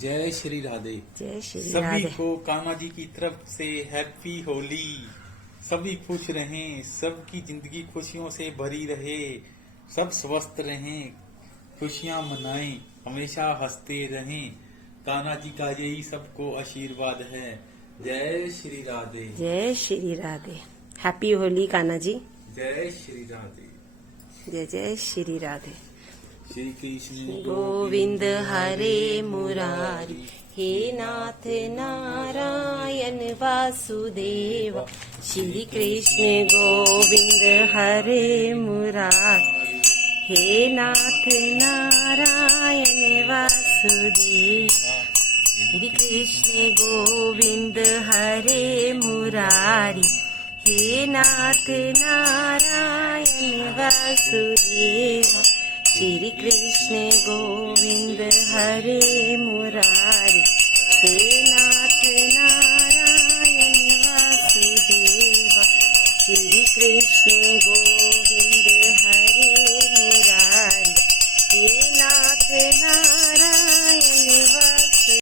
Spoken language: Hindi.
जय श्री राधे। जय श्री सभी राधे। को कान्हा जी की तरफ से हैप्पी होली। सभी खुश रहें, सबकी जिंदगी खुशियों से भरी रहे, सब स्वस्थ रहें, खुशियां मनाएं, हमेशा हंसते रहें। कान्हा जी का यही सबको आशीर्वाद है। जय श्री राधे। जय श्री राधे। हैप्पी होली कान्हा जी। जय श्री राधे। जय जय श्री राधे। श्री कृष्ण गोविंद हरे मुरारी, हे नाथ नारायण वासुदेव। श्री कृष्ण गोविंद हरे मुरारी, हे नाथ नारायण वासुदेव। श्री कृष्ण गोविंद हरे मुरारी, हे नाथ नारायण वासुदेव। श्री कृष्ण गोविंद हरे मुरारी, हे नाथ नारायण वासुदेव। श्री कृष्ण